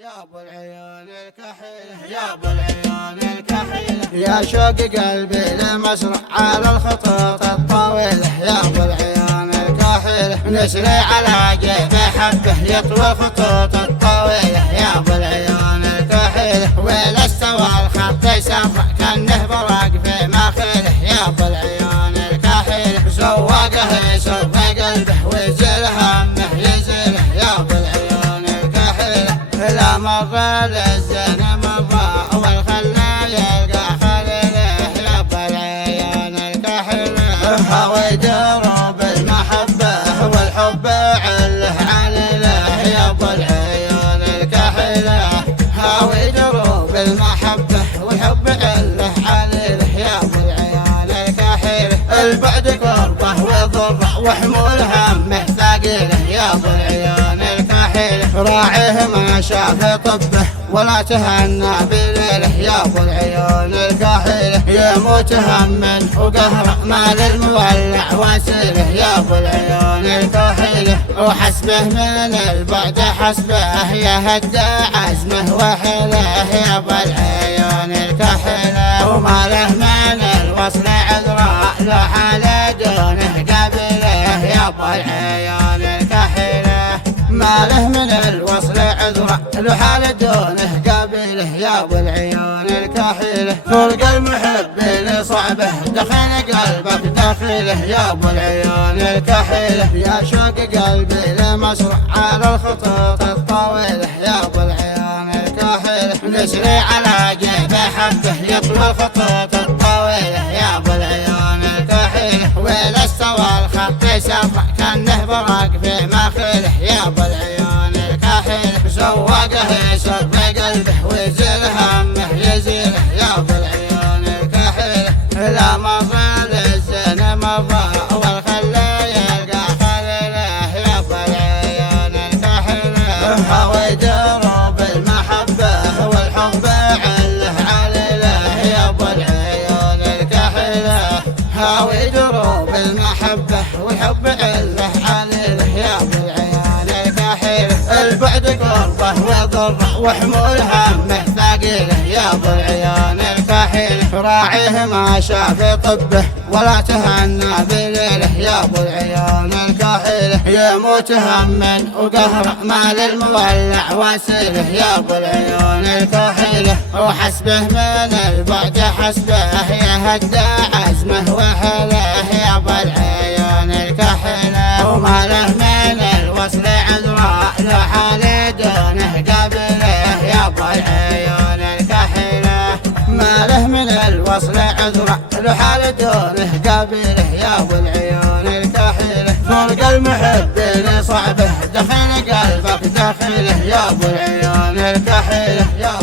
يا ابو العيون الكحيله يا ابو العيون الكحيله يا شوق قلبي لمسرع على الخطوط الطويله يا ابو العيون الكحيله نسري على جيب حبه يطوي الخطوط الطويله يا ابو العيون الكحيله ولا استوى الخط يسافر كانه براق في مخيله يا ابو العيون الكحيله سواقه يسوق قلبه ويزيل همه يزيله يا ابو العيون الكحيله لا مر للزين مر والخلا يلقى خليله يا ابو العيون الكحيله هوى دروب المحبه والحب عله عليله يا ابو العيون الكحيله هوى دروب المحبه والحب عله عليله يا ابو العيون الكحيله البعد قربه وضره وحمول همه ثقيله يا ابو العيون الكحيله راعيه ما شاف طبه ولا تهنى بليله يا ابو العيون الكحيله يموت هم وقهر مال المولع وسيله يا ابو العيون الكحيله وحسبه من البعد حسبه يهدى عزمه وحيله يا ابو العيون الكحيله وما له من الوصل عذراء له حال دونه قبله يا ابو العيون الكحيله ما له من الوصل عذرا له حال دونه قابله يا ابو العيون الكحيله فرق المحب لصعبه دخل قلبك داخله يا ابو العيون الكحيله يا شوق قلبي لمسرع على الخطوط الطويله يا ابو العيون الكحيله نسري على جيب حبه يطوي الخطوط الطويله يا ابو العيون الكحيله ولا استوى الخط يسافر كانه براق في مخيله يا ابو العيون الكحيله سواقه يسوق قلبه ويزيل همه يزيله يا ابو العيون الكحيله لا مر للزين مر والخلا يلقى خليله يا ابو العيون الكحيله هوى دروب المحبه والحب عله عليله يا ابو العيون الكحيله هاوي دروب المحبه والحب عله عليله يا ابو العيون الكحيله البعد قربه وضره وحمول همه ثقيله يا ابو العيون الكحيله راعيه ما شاف طبه ولا تهنى بليله يا ابو العيون الكحيله يموت هم وقهر مال المولع وسيله يا ابو العيون الكحيله وحسبه من البعد حسبه يهدى عزمه وحيله يا ابو العيون الكحيله وما له من الوصل عذراء له حال دونه قبله يا ابو العيون الكحيله ما له من الوصل عذراء له حال دونه قبله يا ابو العيون الكحيله فرق المحب لصعبه دخل قلبك داخله يا ابو العيون الكحيله يا